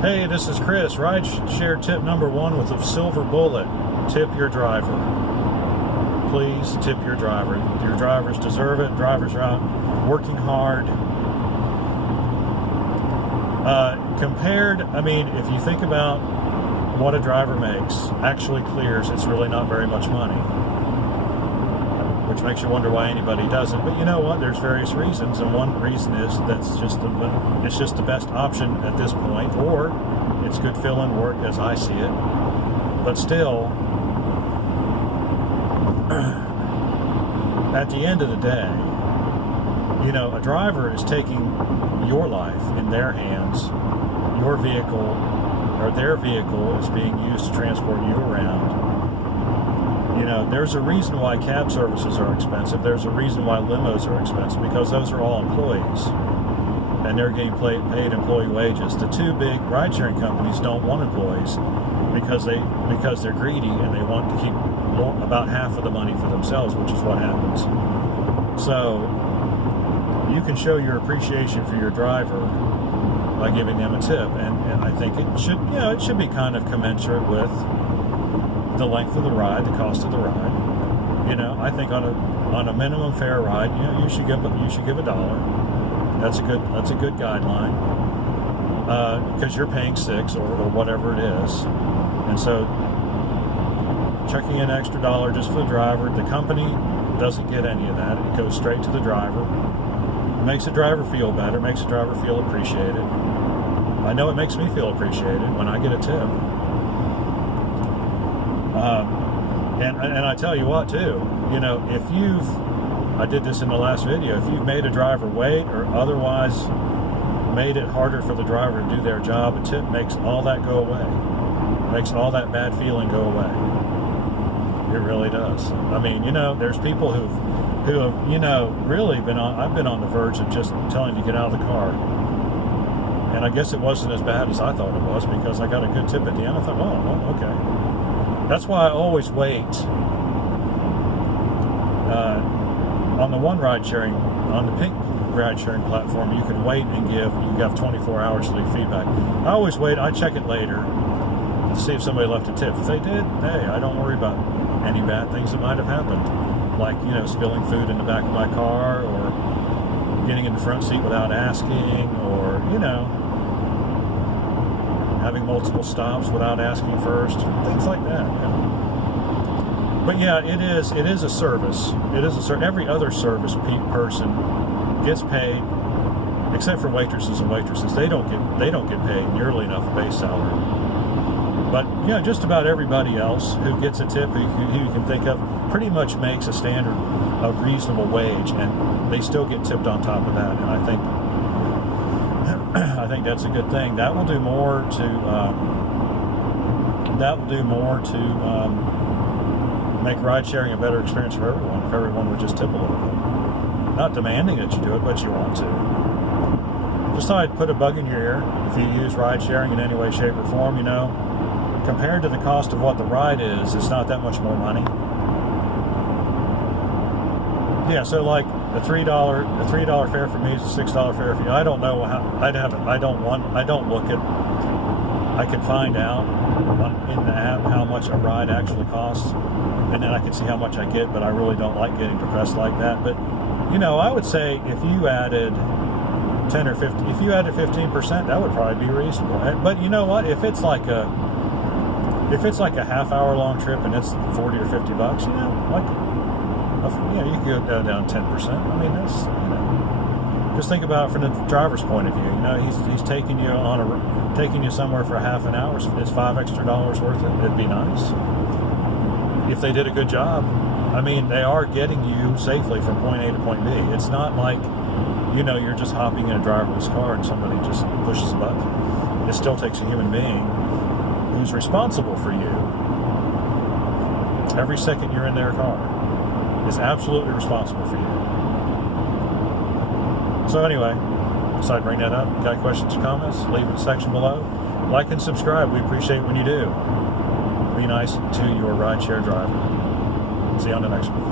Hey, this is Chris. Rideshare tip number one with a silver bullet. Tip your driver. Please tip your driver. Your drivers deserve it. Drivers are out working hard. If you think about what a driver makes, actually clears, it's really not very much money. Which makes you wonder why anybody doesn't. But you know what? There's various reasons, and one reason is it's just the best option at this point, or it's good fill-in work as I see it. But still, at the end of the day, a driver is taking your life in their hands. Your vehicle, or their vehicle, is being used to transport you around. There's a reason why cab services are expensive. There's a reason why limos are expensive, because those are all employees, and they're getting paid employee wages. The two big ride-sharing companies don't want employees because they're greedy and they want to keep about half of the money for themselves, which is what happens. So you can show your appreciation for your driver by giving them a tip, and I think it should be kind of commensurate with the length of the ride, the cost of the ride. I think on a minimum fare ride, you should give $1. That's a good guideline, because you're paying $6 or whatever it is, and so chucking in an extra $1 just for the driver. The company doesn't get any of that. It goes straight to the driver. It makes the driver feel better. Makes the driver feel appreciated. I know it makes me feel appreciated when I get a tip. And I tell you what too, I did this in the last video, if you've made a driver wait or otherwise made it harder for the driver to do their job, a tip makes all that go away. Makes all that bad feeling go away. It really does. There's people who have, really I've been on the verge of just telling you to get out of the car. And I guess it wasn't as bad as I thought it was, because I got a good tip at the end. I thought, oh, okay. That's why I always wait. On the one on the pink ride-sharing platform, you can wait and you have 24 hours to leave feedback. I always wait. I check it later to see if somebody left a tip. If they did, hey, I don't worry about any bad things that might have happened. Like, spilling food in the back of my car, or getting in the front seat without asking, or, having multiple stops without asking first, things like that. But yeah, it is a service. It is a service. Every other service person gets paid, except for waitresses and waitresses. They don't get paid nearly enough base salary. But just about everybody else who gets a tip, who you can think of, pretty much makes a standard, a reasonable wage, and they still get tipped on top of that. And I think that's a good thing. That will do more to make ride sharing a better experience for everyone. If everyone would just tip a little bit, not demanding that you do it, but you want to. Just thought I'd put a bug in your ear. If you use ride sharing in any way, shape, or form, compared to the cost of what the ride is, it's not that much more money. Yeah, so like a $3 fare for me is a $6 fare for you. I don't know how. I don't look at. I can find out in the app how much a ride actually costs, and then I can see how much I get. But I really don't like getting depressed like that. But I would say if you added 10 or 50, if you added 15%, that would probably be reasonable. But you know what? If it's like a half-hour long trip and it's $40 or $50, you could go down 10%. That's just think about it from the driver's point of view. He's taking you somewhere for half an hour. Is $5 extra worth it? It'd be nice if they did a good job. They are getting you safely from point A to point B. It's not like you're just hopping in a driverless car and somebody just pushes a button. It still takes a human being who's responsible for you. Every second you're in their car is absolutely responsible for you. So anyway, so I bring that up. Got questions or comments? Leave it in the section below. Like and subscribe. We appreciate when you do. Be nice to your rideshare driver. See you on the next one.